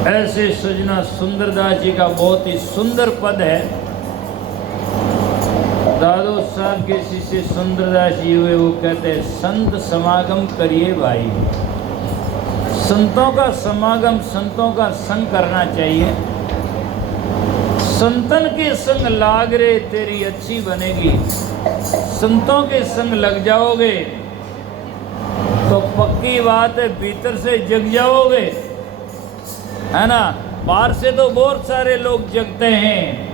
ऐसे सजना सुंदरदास जी का बहुत ही सुंदर पद है। दादू साहब के शिष्य सुंदरदास जी हुए, वो कहते हैं संत समागम करिए भाई। संतों का समागम, संतों का संग करना चाहिए। संतन के संग लाग रे तेरी अच्छी बनेगी। संतों के संग लग जाओगे तो पक्की बात है भीतर से जग जाओगे, है ना। बाहर से तो बहुत सारे लोग जगते हैं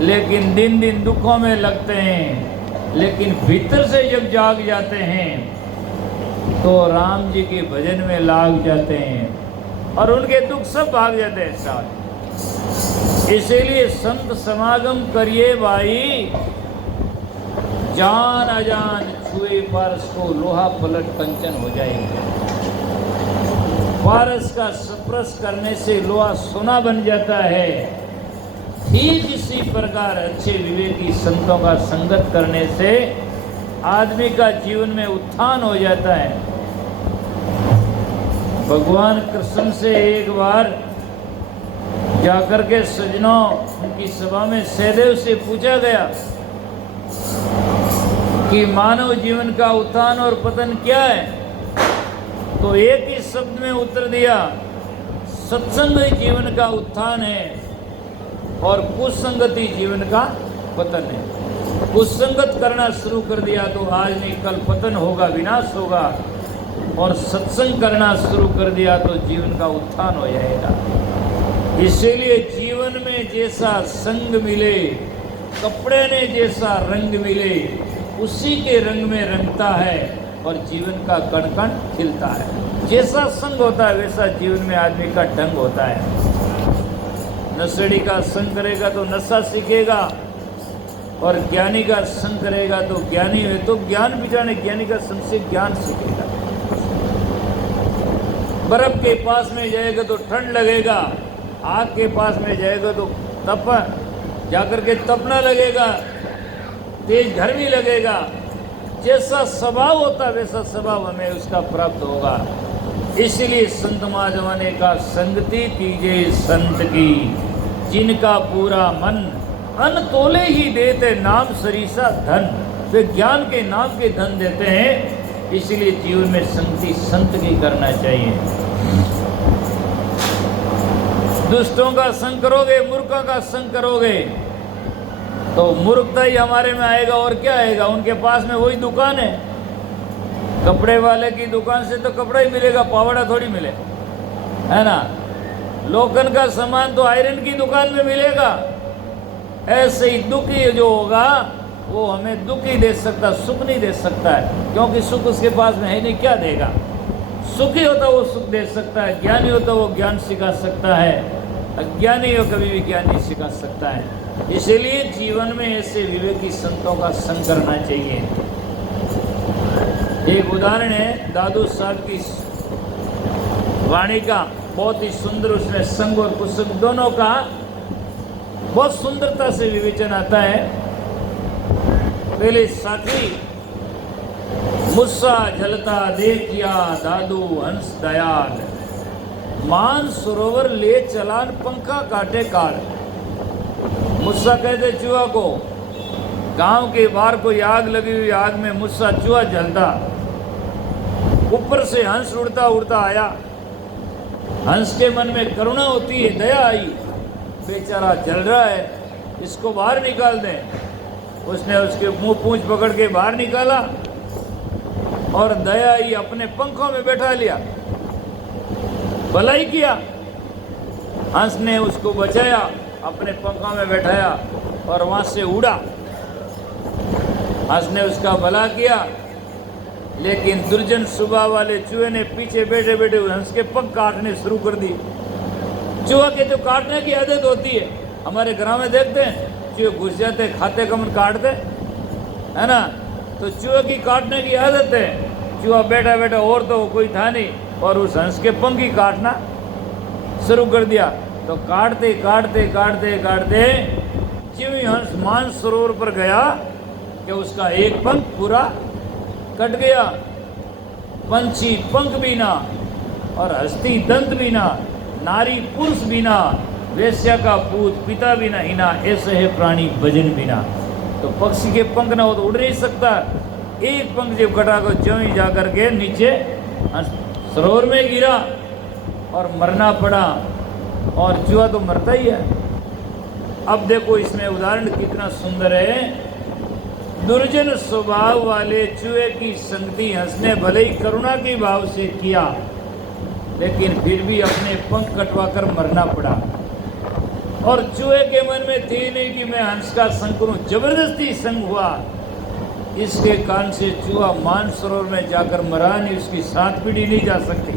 लेकिन दिन दिन दुखों में लगते हैं, लेकिन भीतर से जब जाग जाते हैं तो राम जी के भजन में लाग जाते हैं और उनके दुख सब भाग जाते हैं साथ। इसीलिए संत समागम करिए भाई। जान अजान छुए पारस को लोहा पलट कंचन हो जाएगा। पारस का स्पर्श करने से लोहा सोना बन जाता है। ठीक इसी प्रकार अच्छे विवेकी संतों का संगत करने से आदमी का जीवन में उत्थान हो जाता है। भगवान कृष्ण से एक बार जाकर के सज्जनों उनकी सभा में सहदेव से पूछा गया कि मानव जीवन का उत्थान और पतन क्या है, तो एक ही शब्द में उत्तर दिया, सत्संग जीवन का उत्थान है और कुसंगति जीवन का पतन है। कुसंगत करना शुरू कर दिया तो आज नहीं कल पतन होगा, विनाश होगा, और सत्संग करना शुरू कर दिया तो जीवन का उत्थान हो जाएगा। इसीलिए जीवन में जैसा संग मिले, कपड़े ने जैसा रंग मिले, उसी के रंग में रंगता है और जीवन का कण कण खिलता है। जैसा संग होता है वैसा जीवन में आदमी का ढंग होता है। नशेड़ी का संग करेगा तो नशा सीखेगा और ज्ञानी का संग करेगा तो ज्ञानी है तो ज्ञान बिचाने, ज्ञानी का संग से ज्ञान सीखेगा। बर्फ के पास में जाएगा तो ठंड लगेगा, आग के पास में जाएगा तो जाकर के तपना लगेगा, तेज गर्मी लगेगा। जैसा स्वभाव होता है वैसा स्वभाव हमें उसका प्राप्त होगा। इसलिए संत महाजवाने का संगति कीजिए संत की, जिनका पूरा मन अन तोले ही देते नाम सरीसा धन। वे ज्ञान के नाम के धन देते हैं। इसलिए जीवन में संगति संत की करना चाहिए। दुष्टों का संग करोगे, मूर्खों का संग करोगे तो मूर्खता ही हमारे में आएगा और क्या आएगा। उनके पास में वही दुकान है, कपड़े वाले की दुकान से तो कपड़ा ही मिलेगा, पावड़ा थोड़ी मिले, है ना। लोकन का सामान तो आयरन की दुकान में मिलेगा। ऐसे ही दुखी जो होगा वो हमें दुख ही दे सकता, सुख नहीं दे सकता है, क्योंकि सुख उसके पास में है नहीं, क्या देगा। सुखी होता वो सुख दे सकता है, ज्ञानी होता वो ज्ञान सिखा सकता है, अज्ञानी हो कभी भी ज्ञान नहीं सिखा सकता है। इसीलिए जीवन में ऐसे विवेकी संतों का संग करना चाहिए। एक उदाहरण है दादू साहब की वाणी का, बहुत ही सुंदर, उसमें संग और कुसंग दोनों का बहुत सुंदरता से विवेचन आता है। पहले साथी मुस्सा झलता देखिया दादू हंस दयाल, मान सरोवर ले चलान पंखा काटे काल। मुस्सा कहते चूहा को, गांव के बाहर कोई आग लगी हुई, आग में मुस्सा चूहा जलता, ऊपर से हंस उड़ता उड़ता आया। हंस के मन में करुणा होती है, दया आई, बेचारा जल रहा है, इसको बाहर निकाल दें। उसने उसके मुंह पूंछ पकड़ के बाहर निकाला और दया आई, अपने पंखों में बैठा लिया, भलाई किया। हंस ने उसको बचाया, अपने पंखों में बैठाया और वहां से उड़ा। हंस ने उसका भला किया, लेकिन दुर्जन स्वभाव वाले चूहे ने पीछे बैठे बैठे हंस के पंख काटने शुरू कर दी। चूहा के तो काटने की आदत होती है, हमारे घरों में देखते हैं चूहे घुस जाते, खाते कमन काटते, है ना। तो चूहे की काटने की आदत है। चूहा बैठा बैठा, और तो कोई था नहीं, और उस हंस के पंख ही काटना शुरू कर दिया। तो काटते काटते काटते काटते ज्यों ही हंस मान सरोवर पर गया कि उसका एक पंख पूरा कट गया। पंछी पंख भी ना और हस्ती दंत भी ना, नारी पुरुष बिना, वेश्या का पूत पिता बिना हीना, ऐसे है प्राणी भजन बिना। तो पक्षी के पंख ना हो तो उड़ नहीं सकता। एक पंख जब कटा को ज्यों ही जाकर के नीचे सरोवर में गिरा और मरना पड़ा, और चूहा तो मरता ही है। अब देखो इसमें उदाहरण कितना सुंदर है। दुर्जन स्वभाव वाले चूहे की संगति हंसने भले ही करुणा के भाव से किया, लेकिन फिर भी अपने पंख कटवाकर मरना पड़ा। और चूहे के मन में थी नहीं कि मैं हंस का संग करूं, जबरदस्ती संग हुआ। इसके कान से चूहा मानसरोवर में जाकर मरा नहीं, उसकी 7 पीढ़ी नहीं जा सकती,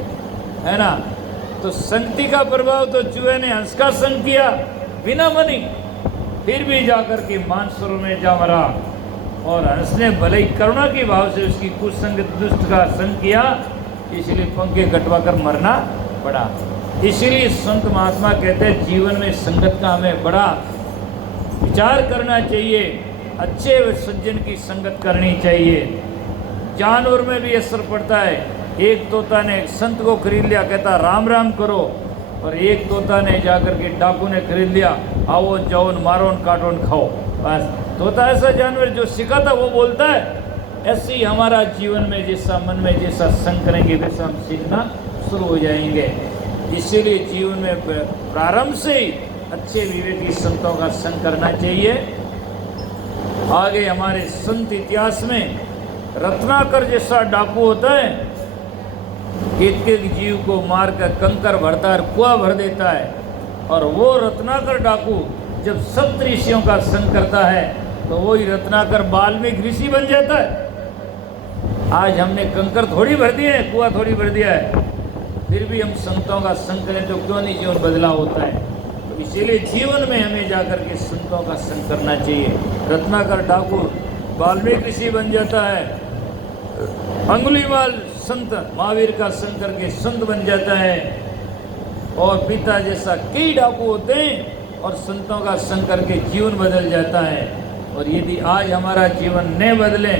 है ना। तो संगति का प्रभाव, तो चूहे ने हंस का संग किया बिना मनी, फिर भी जाकर के मानसरोवर में जा मरा। और हंस ने भले ही करुणा के भाव से उसकी कुसंगत दुष्ट का संग किया, इसलिए पंखे कटवाकर मरना पड़ा। इसीलिए संत महात्मा कहते हैं जीवन में संगत का हमें बड़ा विचार करना चाहिए, अच्छे सज्जन की संगत करनी चाहिए। जानवर में भी असर पड़ता है। एक तोता ने संत को खरीद लिया, कहता राम राम करो, और एक तोता ने जाकर के डाकू ने खरीद लिया, आओ जाओ मारो काटो खाओ। बस तोता ऐसा जानवर जो सिखाता वो बोलता है। ऐसे ही हमारा जीवन में जैसा मन में जैसा संग करेंगे वैसा हम सीखना शुरू हो जाएंगे। इसीलिए जीवन में प्रारंभ से ही अच्छे विवेकी संतों का संग करना चाहिए। आगे हमारे संत इतिहास में रत्नाकर जैसा डाकू होता है, एक एक जीव को मारकर कंकर भरता है, कुआं भर देता है। और वो रत्नाकर डाकू जब सप्त ऋषियों का संग करता है तो वही रत्नाकर वाल्मीकि ऋषि बन जाता है। आज हमने कंकर थोड़ी भर दिए हैं, कुआं थोड़ी भर दिया है, फिर भी हम संतों का संग करें तो क्यों नहीं जीवन बदलाव होता है। तो इसीलिए जीवन में हमें जाकर के संतों का संग करना चाहिए। रत्नाकर डाकू वाल्मीकि ऋषि बन जाता है, अंगुलीमाल संत महावीर का संग करके संत बन जाता है, और पिता जैसा कई डाकू होते हैं और संतों का संग करके जीवन बदल जाता है। और यदि आज हमारा जीवन न बदले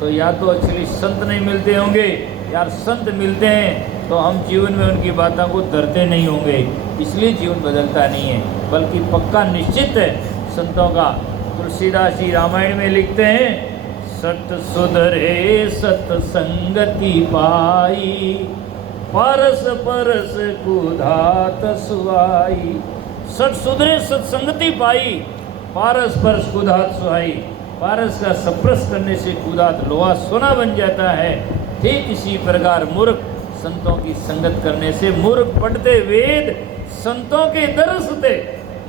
तो या तो एक्चुअली संत नहीं मिलते होंगे, यार संत मिलते हैं तो हम जीवन में उनकी बातों को धरते नहीं होंगे, इसलिए जीवन बदलता नहीं है, बल्कि पक्का निश्चित है संतों का। तुलसीदास जी रामायण में लिखते हैं, सत सुधरे सत्संगति पाई, परस परस कुधात सुहाई। सत सुधरे सत्संगति पाई, पारस परस कुधात सुहाई। पारस का सप्रस करने से कुदात लोहा सोना बन जाता है। ठीक इसी प्रकार मूर्ख संतों की संगत करने से, मूर्ख पढ़ते वेद संतों के दरस से,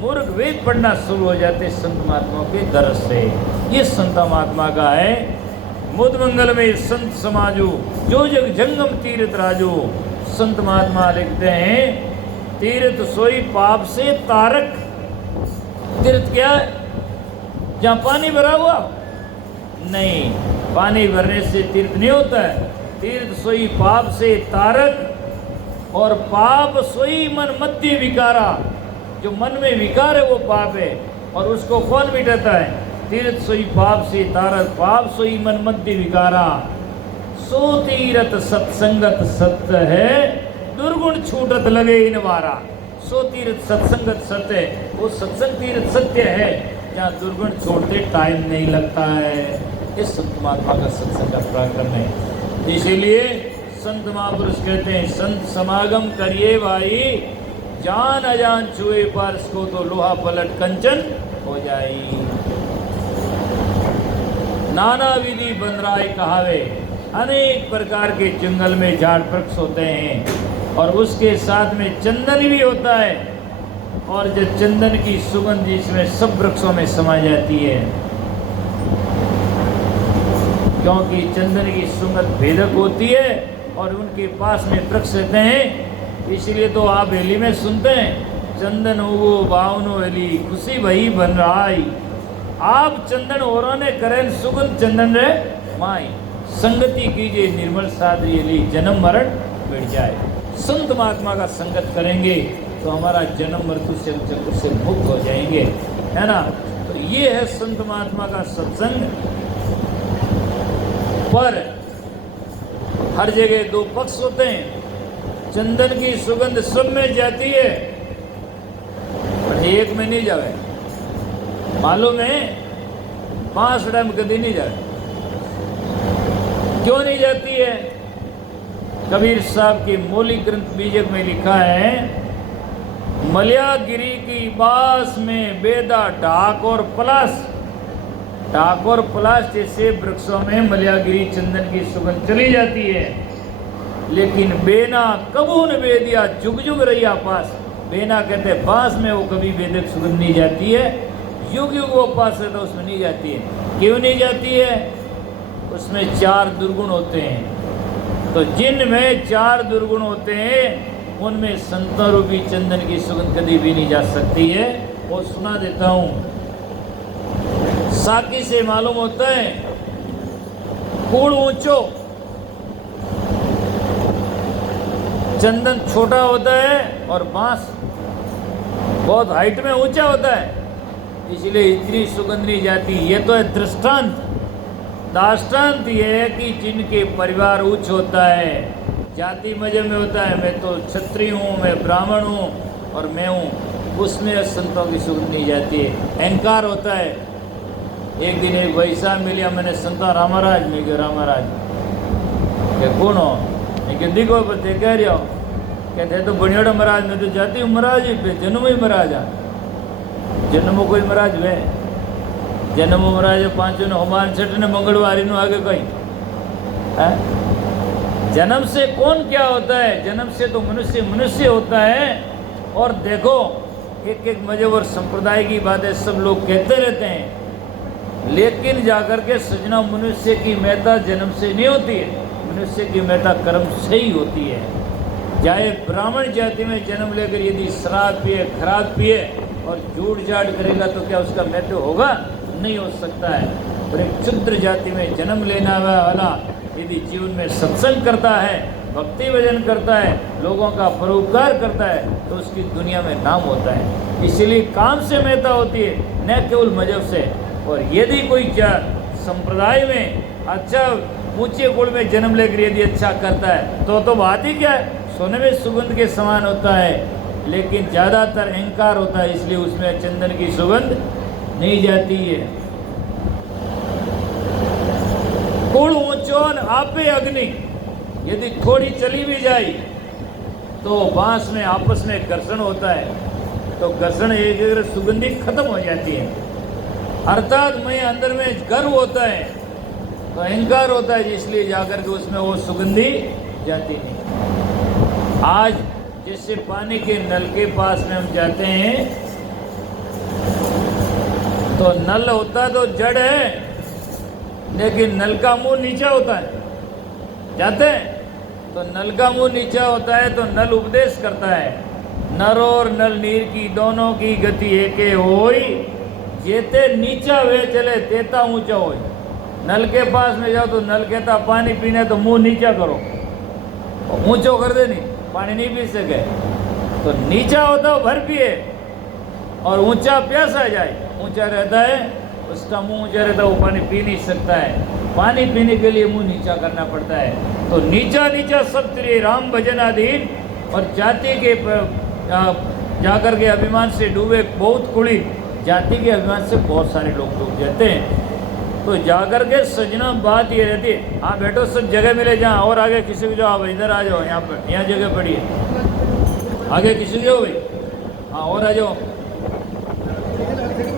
मूर्ख वेद पढ़ना शुरू हो जाते संत महात्माओं के दरस से। ये संत महात्मा का है। मुद मंगल में संत समाजो, जो जग जंगम तीर्थ राजो। संत महात्मा लिखते हैं, तीर्थ सोई पाप से तारक। तीर्थ क्या है? जहाँ पानी भरा हुआ नहीं, पानी भरने से तीर्थ नहीं होता है। तीर्थ सोई पाप से तारक, और पाप सोई मन मध्य विकारा। जो मन में विकार है वो पाप है, और उसको कौन मिटाता है? तीर्थ सोई पाप से तारक, पाप सोई मन मध्य विकारा। सो तीर्थ सत्संगत सत्य है, दुर्गुण छूटत लगे इन वारा। सो तीर्थ सत्संगत सत्य है, वो सत्संग तीर्थ सत्य है जहाँ दुर्गुण छोड़ते टाइम नहीं लगता है। इस संत महात्मा का सत्संग का पराक्रम है। इसीलिए संत महापुरुष कहते हैं, संत समागम करिए भाई, जान अजान छुए पारस को तो लोहा पलट कंचन हो जाई। नाना विधि बनराय कहावे। अनेक प्रकार के जंगल में झाड़ वृक्ष होते हैं, और उसके साथ में चंदन भी होता है, और जो चंदन की सुगंध इसमें सब वृक्षों में समा जाती है, क्योंकि चंदन की सुगंध भेदक होती है और उनके पास में वृक्ष रहते हैं। इसलिए तो आप वेली में सुनते हैं, चंदन उगो बावनो वेली खुशी भई बन रहाई। आप चंदन औरों ने करें सुगंध चंदन रे माई। संगति कीजिए निर्मल साधरी, जन्म मरण मिट जाए। संत महात्मा का संगत करेंगे तो हमारा जन्म मृत्यु से चक्र से मुक्त हो जाएंगे, है ना। तो ये है संत महात्मा का सत्संग। पर हर जगह दो पक्ष होते हैं। चंदन की सुगंध सब में जाती है पर एक में नहीं जावे। मालूम है बांसड़ा में कभी नहीं जाए। क्यों नहीं जाती है? कबीर साहब की मौलिक ग्रंथ बीजक में लिखा है, मलयागिरी की बास में बेदा ढाक और पलास, ढाक और पलास जैसे वृक्षों में मलयागिरी चंदन की सुगंध चली जाती है, लेकिन बेना कबून बेदिया जुग जुग रहिया पास। बेना कहते बांस में वो कभी वेदक सुगंध नहीं जाती है, युग युग वो पास है तो उसमें नहीं जाती है। क्यों नहीं जाती है? उसमें 4 दुर्गुण होते हैं। तो जिनमें 4 दुर्गुण होते हैं उनमें संतों रूपी चंदन की सुगंध कभी भी नहीं जा सकती है। वो सुना देता हूँ। साकी से मालूम होता है कूड़ ऊंचो, चंदन छोटा होता है और बांस बहुत हाइट में ऊंचा होता है, इसलिए इतनी सुगंध नहीं जाती। ये तो है दृष्टांत। दाष्टांत ये है कि जिनके परिवार उच्च होता है, जाति मजहब में होता है, मैं तो क्षत्रिय हूँ, मैं ब्राह्मण हूँ और मैं हूँ, उसमें संतों की सुगंध नहीं जाती है। अहंकार होता है। एक दिन एक वैसा मिलिया मैंने संता रामाराज में गया, रामाराज क्या कौन हो? मैं दिखो बच्चे कह रहे हो, कहते तो बढ़िया महाराज मैं तो जाती हूँ महाराज जन्म ही महाराज आ जन्म कोई महाराज वे जन्म महाराज 5 हनुमान छठ ने मंगलवारी नु आगे कहीं है? जन्म से कौन क्या होता है? जन्म से तो मनुष्य मनुष्य होता है। और देखो एक एक मजहब और संप्रदाय की बातें सब लोग कहते रहते हैं, लेकिन जाकर के सजना मनुष्य की महत्ता जन्म से नहीं होती है, मनुष्य की महत्ता कर्म से ही होती है। चाहे ब्राह्मण जाति में जन्म लेकर यदि शराब पिए, खराब पिए और झूठ झाट करेगा तो क्या उसका महत्व होगा? नहीं हो सकता है। और एक क्षुद्र जाति में जन्म लेना वाला यदि जीवन में सत्संग करता है, भक्ति भजन करता है, लोगों का परोपकार करता है, तो उसकी दुनिया में नाम होता है। इसलिए काम से महत्ता होती है, न केवल मजहब से। और यदि कोई संप्रदाय में अच्छा ऊंचे कुल में जन्म लेकर यदि अच्छा करता है तो बात ही क्या है, सोने में सुगंध के समान होता है। लेकिन ज़्यादातर अहंकार होता है, इसलिए उसमें चंदन की सुगंध नहीं जाती है। कुल ऊंचोन आपे अग्नि, यदि थोड़ी चली भी जाए तो बांस में आपस में घर्षण होता है, तो घर्षण एक सुगंधी खत्म हो जाती है। अर्थात मैं अंदर में गर्व होता है तो अहंकार होता है, इसलिए जाकर के उसमें वो सुगंधी जाती नहीं। आज जैसे पानी के नल के पास में हम जाते हैं तो नल होता तो जड़ है, लेकिन नल का मुंह नीचा होता है। जाते हैं तो नल का मुंह नीचा होता है तो नल उपदेश करता है, नर और नल नीर की दोनों की गति एके होई, जेते नीचा वे चले तेता ऊंचा होई। नल के पास में जाओ तो नल कहता पानी पीना तो मुंह नीचा करो, ऊंचो कर दे, नहीं पानी नहीं पी सके। तो नीचा होता भर पिए और ऊंचा प्यासा जाए, ऊंचा रहता है उसका मुंह ऊंचा रहता है, वो पानी पी नहीं सकता है। पानी पीने के लिए मुंह नीचा करना पड़ता है। तो नीचा नीचा सब तेरे राम भजनाधीन और जाति के जाकर के अभिमान से डूबे बहुत कुड़ी, जाति के अभिमान से बहुत सारे लोग डूब जाते हैं। तो जाकर के सजना बात ये रहती है, हाँ बैठो सब जगह मिले जहाँ, और आगे किसी को जाओ इधर आ जाओ, यहाँ पर यहाँ जगह पड़ी है, आगे किसी को जाओ भाई, हाँ और आ जाओ,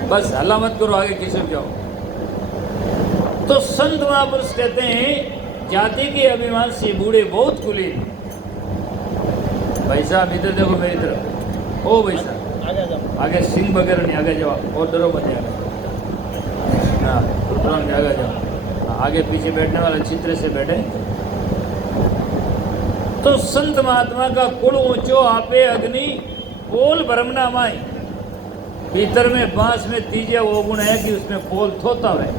बस हल्ला मत करो, आगे किसी को जाओ। तो संत महापुरुष कहते हैं जाति के अभिमान से बूढ़े बहुत खुले। भाई साहब इधर देखो मेरी तरफ, ओ भाई साहब आगे सिंह वगैरह नहीं, आगे जाओ और डरो मत जाओ, हाँ तुरंत आगे जाओ, आगे पीछे बैठने वाला चित्र से बैठे। तो संत महात्मा का कुल ऊंचो आपे अग्नि पोल भरमना माई, भीतर में बांस में तीजे वो गुण है कि उसमें पोल थोता है।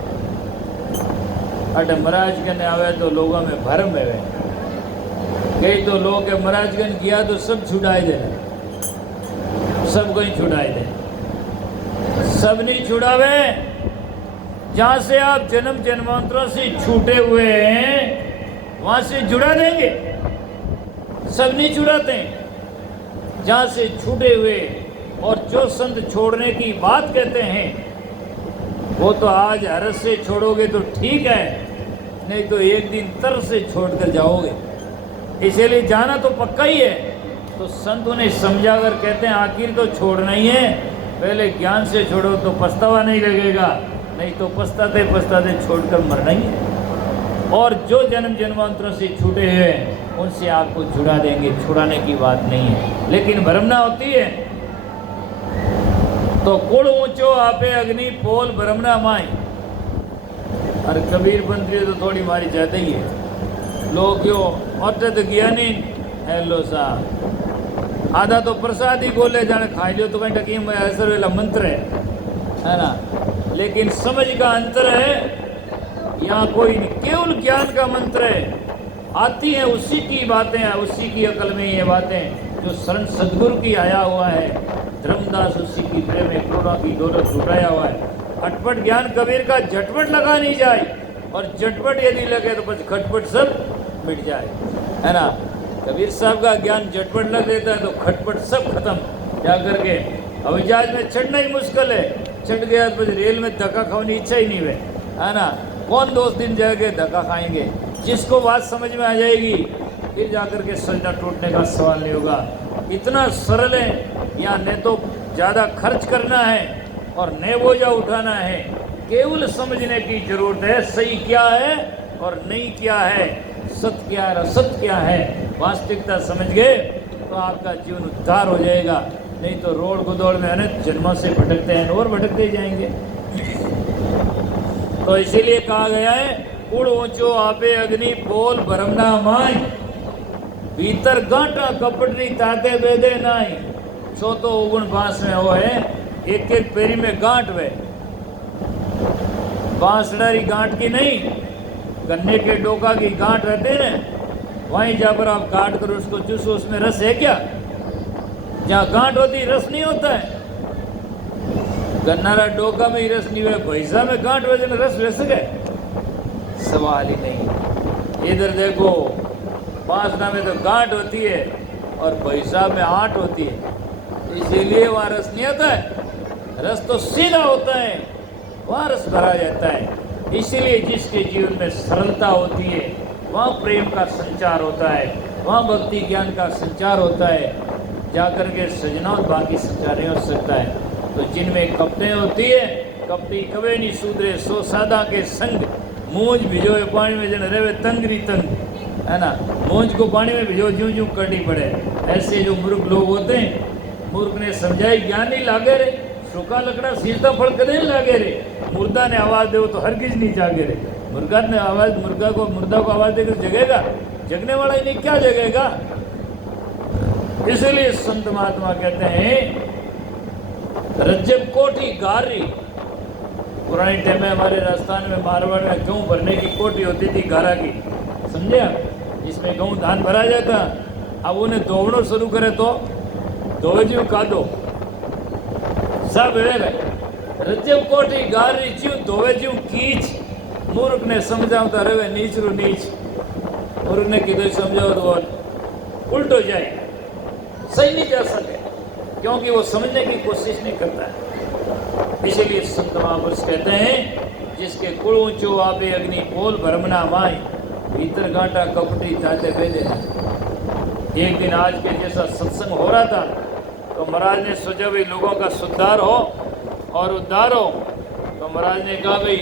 अटे महाराजगंज आवे तो लोगों में भरम है, कई तो लोग के महाराजगंज किया तो सब छुड़ाए दे, सब कहीं छुड़ाए दे, सब नहीं छुड़ावे। जहाँ से आप जन्म जन्मांतरों से छूटे हुए हैं वहाँ से जुड़ा देंगे, सब नहीं छुड़ाते। जहाँ से छूटे हुए और जो संत छोड़ने की बात कहते हैं वो तो आज हरस से छोड़ोगे तो ठीक है, नहीं तो एक दिन तरस से छोड़कर जाओगे। इसीलिए जाना तो पक्का ही है। तो संत उन्हें समझा कर कहते हैं आखिर तो छोड़ना ही है, पहले ज्ञान से छोड़ो तो पछतावा नहीं लगेगा, नहीं तो पछताते पछताते छोड़कर मरना ही है। और जो जन्म जन्मांतरों से छूटे हुए हैं उनसे आपको छुड़ा देंगे, छुड़ाने की बात नहीं है। लेकिन भ्रमना होती है तो कुल ऊंचो आपे अग्नि पोल भ्रमना माई। और कबीर पंथी तो थोड़ी मारी ज्यादा ही है। लोग क्यों अटत ज्ञानी हेलो साहब आधा तो प्रसाद ही गोले जाने खा लियो तो कहीं टकी में असर वाला मंत्र है ना। लेकिन समझ का अंतर है, यहाँ कोई नहीं, केवल ज्ञान का मंत्र है। आती है उसी की बातें, उसी की अकल में ये बातें जो शरण सदगुरु की आया हुआ है। धर्मदास उसी की प्रेम में क्रोड़ा की दौलत लुटाया हुआ है। अटपट ज्ञान कबीर का झटपट लगा नहीं जाए, और झटपट यदि लगे तो बस खटपट सब मिट जाए, है ना। कबीर साहब का ज्ञान झटपट लग देता है तो खटपट सब खत्म जा करके। अब जहाज में चढ़ना ही मुश्किल है, चढ़ गया तो रेल में धक्का खाने इच्छा ही नहीं हुए, है ना। कौन 2 दिन जाके धक्का खाएंगे। जिसको बात समझ में आ जाएगी फिर जाकर के सजना टूटने का सवाल नहीं होगा। इतना सरल है, यहाँ न तो ज़्यादा खर्च करना है और न बोझा उठाना है, केवल समझने की जरूरत है सही क्या है और नहीं क्या है, सत्य क्या है असत्य क्या है। वास्तविकता समझ गए तो आपका जीवन उद्धार हो जाएगा, नहीं तो रोड गोदौड़ में अनेक जन्मों से भटकते हैं और भटकते जाएंगे। तो इसीलिए कहा गया है कुड़ ऊंचो आपे अग्नि पोल भरमना माई, भीतर गांठा कपटरी ताते बेदे नाई। चौथो उगुण बांस में वो है, एक एक पेरी में गांठ वे, बांसडारी गांठ की नहीं, गन्ने के डोका की गांठ रहते हैं, वहीं जहाँ पर आप काट कर उसको चूसो, उसमें रस है क्या? जहाँ गांठ होती रस नहीं होता है। गन्नारा डोका में ही रस नहीं हुआ, भैंसा में गांठ वजन रस ले सके, सवाल ही नहीं। इधर देखो बांसना में तो गांठ होती है और भैंसा में आंट होती है, इसीलिए वहाँ रस नहीं आता है। रस तो सीधा होता है, वहाँ रस भरा जाता है। इसीलिए जिसके जीवन में सरलता होती है वहाँ प्रेम का संचार होता है, वहाँ भक्ति ज्ञान का संचार होता है। जाकर के सजना और बाकी संचार नहीं हो सकता है। तो जिनमें कपटें होती है, कपटी कवे नहीं सुधरे सो सादा के संग, मूंज भिजोए पानी में जन रहे तंगरी तंग, है ना। मूंज को पानी में भिजो ज्यों ज्यों करनी पड़े। ऐसे जो मूर्ख लोग होते हैं, मूर्ख ने समझाई ज्ञान नहीं लागे रे, सूखा लकड़ा सीलता फल कदे नहीं लागे रे, मुर्दा ने आवाज़ दे तो हर किस नहीं जागे रे। मुर्गा ने आवाज़ मुर्दा को आवाज़ देकर जगेगा, जगने वाला ही नहीं क्या जगेगा। इसलिए संत महात्मा कहते हैं रज्जब कोठी गारी। पुराने टाइम में हमारे राजस्थान में मारवाड़ में गेहूँ भरने की कोठी होती थी गारा की, समझे आप, इसमें गेहूँ धान भरा जाता। अब उन्हें दौड़ना शुरू करे तो दो जीव का दो सब रज्जब कोठी गारी जीव दोवे जीव कीच। मूर्ख ने समझाता रहे नीच रू नीच, मूर्ख ने किधर समझाओ तो उल्ट हो जाए, सही नहीं जा सके, क्योंकि वो समझने की कोशिश नहीं करता है। इसीलिए संत महापुरुष कहते हैं जिसके कुल ऊंचो आपे अग्नि पोल भरमना माई, भीतर गांठा कपटी ताते बेदे। एक दिन आज के जैसा सत्संग हो रहा था तो महाराज ने सोचा भाई लोगों का सुधार हो और उद्धार हो। तो महाराज ने कहा भाई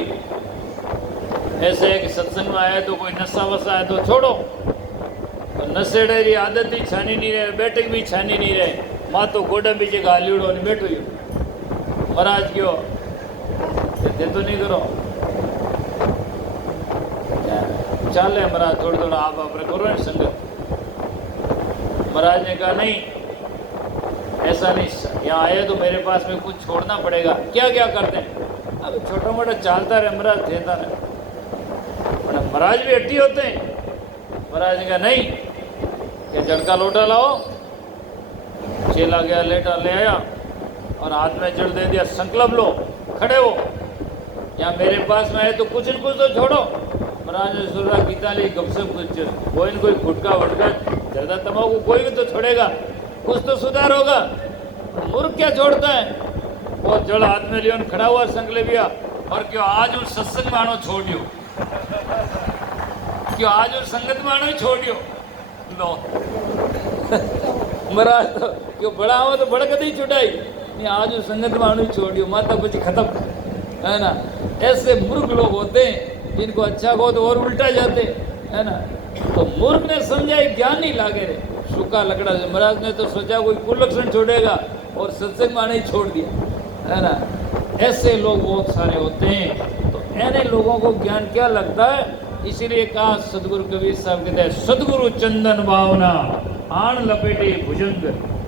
ऐसे है कि सत्संग में आया तो कोई नशा वसा है तो छोड़ो। तो नशेड़े की आदत ही छानी नहीं रहे, बैठक भी छानी नहीं रहे, माँ तो गोडा बीजे गाली उड़ो नहीं बैठो। महाराज क्यों कहते तो नहीं करो, चल है महाराज थोड़ा थोड़ा आप अपने करो संगत। महाराज ने कहा नहीं ऐसा नहीं, यहाँ आए तो मेरे पास में कुछ छोड़ना पड़ेगा। क्या क्या करते हैं? अब छोटा मोटा चालता रहे महाराज, देता रहे। महाराज भी हट्टी होते हैं। महाराज ने कहा नहीं, क्या जड़का लोटा लाओ। चेला गया, लेटा ले आया और हाथ में जड़ दे दिया, संकल्प लो, खड़े हो, यहाँ मेरे पास में आए तो कुछ न कुछ तो छोड़ो। महाराज ने सुना गीता ली गपसप कुछ कोई न कोई गुटका वटका जर्दा तंबाकू कोई भी तो छोड़ेगा, कुछ तो सुधार होगा। मूर्ख क्या छोड़ता है? वो जड़ हाथ में लियो खड़ा हुआ संकले भैया और क्यों आज उस सत्संग मानो छोड़ियो, क्यों आज उस संगत मानो ही छोड़ियो लो महाराज तो क्यों बड़ा हो तो बड़ा कदी छुटाई नहीं, आज उस संगत मानो ही छोड़ियो माता बची खत्म, है ना। ऐसे मूर्ख लोग होते हैं जिनको अच्छा कहो तो और उल्टा जाते, है ना। तो मूर्ख ने समझा ज्ञान नहीं लागे रे, सूखा लकड़ा। महाराज ने तो सोचा कोई कुलक्षण छोड़ेगा और सत्संग माने ही छोड़ दिया, है ना। ऐसे लोग बहुत सारे होते हैं। तो ऐसे लोगों को ज्ञान क्या लगता है? इसीलिए कहा सदगुरु कबीर साहब कहते हैं, सदगुरु चंदन भावना आण लपेटे भुजंग,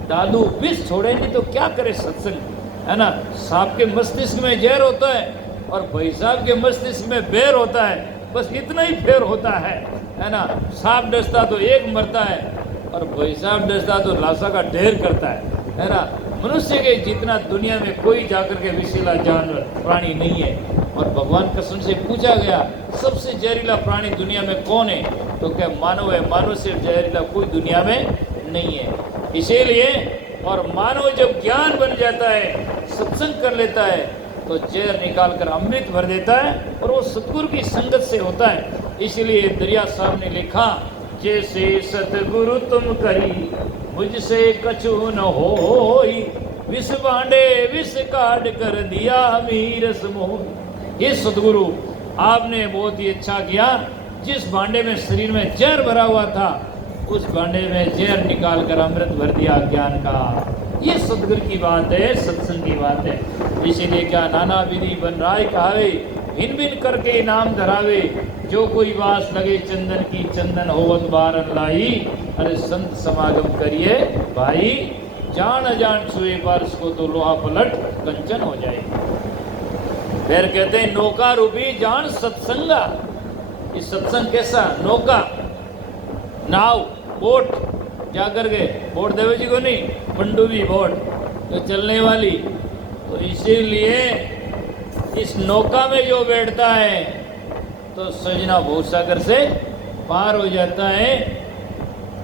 दादू विष छोड़े नहीं तो क्या करे सत्संग, है ना। सांप के मस्तिष्क में जहर होता है और भाई साहब के मस्तिष्क में बेर होता है, बस इतना ही फेर होता है ना। सांप डसता तो एक मरता है और भाई साहब डसता तो लाशा का ढेर करता है ना। मनुष्य के जितना दुनिया में कोई जाकर के विषैला जानवर प्राणी नहीं है। और भगवान कृष्ण से पूछा गया सबसे जहरीला प्राणी दुनिया में कौन है, तो क्या मानव है। मानव से जहरीला कोई दुनिया में नहीं है। इसीलिए और मानव जब ज्ञान बन जाता है, सत्संग कर लेता है, तो जहर निकाल कर अमृत भर देता है और वो सतगुरु की संगत से होता है। इसलिए दरिया साहब ने लिखा, जैसे सतगुरु तुम करी मुझसे कछु न होई, विष बांडे विष काट कर दिया मीरस मोह। ये सतगुरु आपने बहुत ही अच्छा किया, जिस भांडे में शरीर में जहर भरा हुआ था उस भांडे में जहर निकाल कर अमृत भर दिया ज्ञान का। ये सतगुरु की बात है, सत्संग की बात है। इसीलिए क्या नाना विधि बन राय कहावे, भिन भिन करके नाम धरावे, जो कोई वास लगे चंदन की चंदन होवत बारन लाई, अरे संत समागम करिए भाई, जान अजान छुए बारिश को तो लोहा पलट कंचन हो जाए। फिर कहते हैं नौका रूपी जान सत्संगा। ये सत्संग कैसा? नौका, नाव, बोट, क्या कर गए बोट देवे जी को नहीं, पंडुबी बोट जो चलने वाली। तो इसीलिए इस नौका में जो बैठता है तो सजना भवसागर से पार हो जाता है।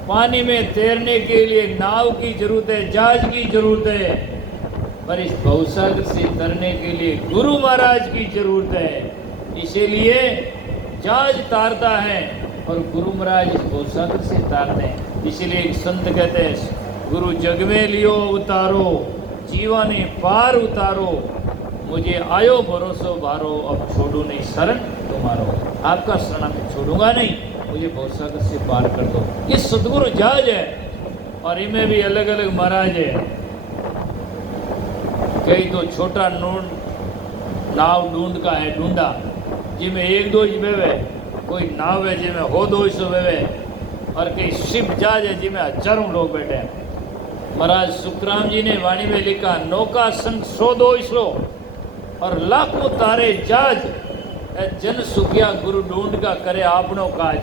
पानी में तैरने के लिए नाव की जरूरत है, जहाज की जरूरत है, पर इस भवसागर से तरने के लिए गुरु महाराज की जरूरत है। इसीलिए जहाज तारता है और गुरु महाराज इस भवसागर से तारते हैं। इसीलिए एक संत कहते हैं, गुरु जग में लियो उतारो, जीवाने पार उतारो, मुझे आयो भरोसो भारो, अब छोड़ू नहीं शरण तुम्हारो। आपका शरण मैं छोड़ूंगा नहीं, मुझे भवसागर से पार कर दो। ये सतगुरु जहाज है और इनमें भी अलग अलग महाराज है। कई तो छोटा नाव ढूंढ का है ढूंढा, जिसमें एक दो बेवे, कोई नाव है जिसमें हो 200 बेवे, और कई शिप जहाज है जिसमें हजारों लोग बैठे हैं। महाराज सुखराम जी ने वाणी में लिखा, नौका संग 100-200 और लाखों तारे जहाज, जन सुखिया गुरु ढूंढ का करे आपनो काज।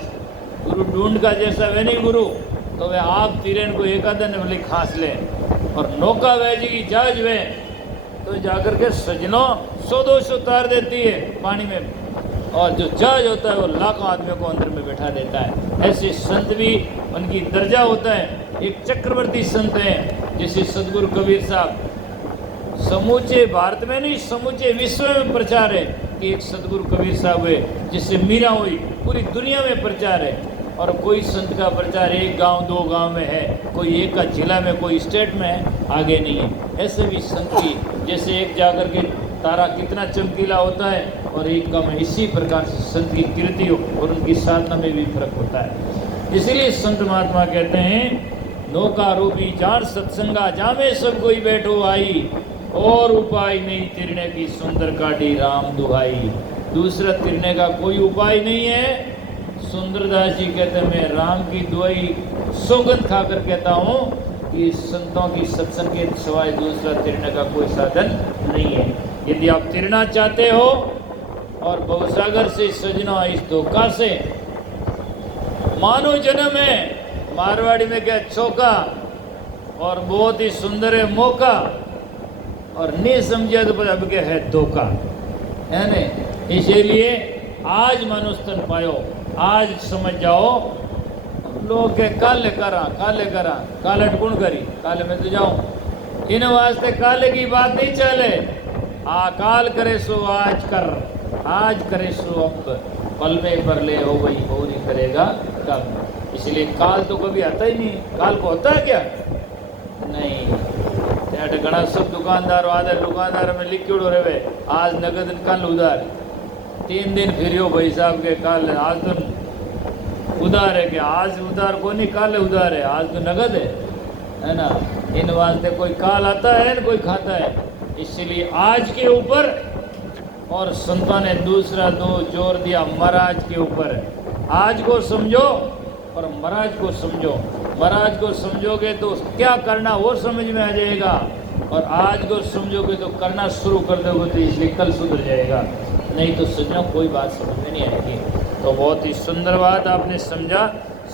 गुरु ढूंढ का जैसा वे नहीं गुरु, तो वे आप तीरेन को एक आदन वाली खास ले, और नौका वह जी की जहाज वे तो जाकर के सजनों 100-200 तार देती है पानी में, और जो जहाज होता है वो लाखों आदमियों को अंदर में बैठा देता है। ऐसे संत भी उनकी दर्जा होता है। एक चक्रवर्ती संत हैं जैसे सदगुरु कबीर साहब, समूचे भारत में नहीं समूचे विश्व में प्रचार है कि एक सदगुरु कबीर साहब है, जिससे मीरा हुई पूरी दुनिया में प्रचार है। और कोई संत का प्रचार एक गांव 2 गांव में है, कोई एक का जिला में, कोई स्टेट में है, आगे नहीं है। ऐसे भी संत की जैसे एक जाकर के तारा कितना चमकीला होता है और एक का में, इसी प्रकार से संत की कीर्ति और उनकी साधना में भी फर्क होता है। इसीलिए संत महात्मा कहते हैं, नौका रूपी जान सत्संगा, जामे सब कोई बैठो आई, और उपाय नहीं तिरने की सुंदर काटी राम दुहाई। दूसरा तिरने का कोई उपाय नहीं है। सुंदरदास जी कहते हैं, मैं राम की दुआई सौगंध खाकर कहता हूँ कि संतों की सत्संग के सिवाय दूसरा तिरने का कोई साधन नहीं है। यदि आप तिरना चाहते हो और भवसागर से सजना इस धोखा से, मानो जन्म है मारवाड़ी में क्या चौका और बहुत ही सुंदर है मौका, और नहीं समझा तो अब क्या है धोखा, है न। इसीलिए आज मनुस्तन पायो, आज समझ जाओ लोग के काले करा काल अटकुण करी काले में तो जाऊं इन वास्ते काले की बात नहीं चले। काल करे सो आज करे सो अब, पल में पर ले हो गई हो नहीं करेगा कब। इसलिए काल तो कभी आता ही नहीं। काल को होता है क्या? नहीं। त्याटे घना सब दुकानदार आधे दुकानदार में लिखियोड़ो रहे आज नगद कल उधार। 3 दिन फिरियो भाई साहब के काल आज तो उधार है कि आज उधार को नहीं काल उधार है, आज तो नगद है ना। इन वास्ते कोई काल आता है न कोई खाता है। इसलिए आज के ऊपर और संतों ने दूसरा दो जोर दिया महाराज के ऊपर। आज को समझो और महाराज को समझो। महाराज को समझोगे तो क्या करना वो समझ में आ जाएगा, और आज को समझोगे तो करना शुरू कर दोगे तो इसलिए कल सुधर जाएगा। नहीं तो समझो कोई बात समझ में नहीं आएगी। तो बहुत ही सुंदर बात आपने समझा।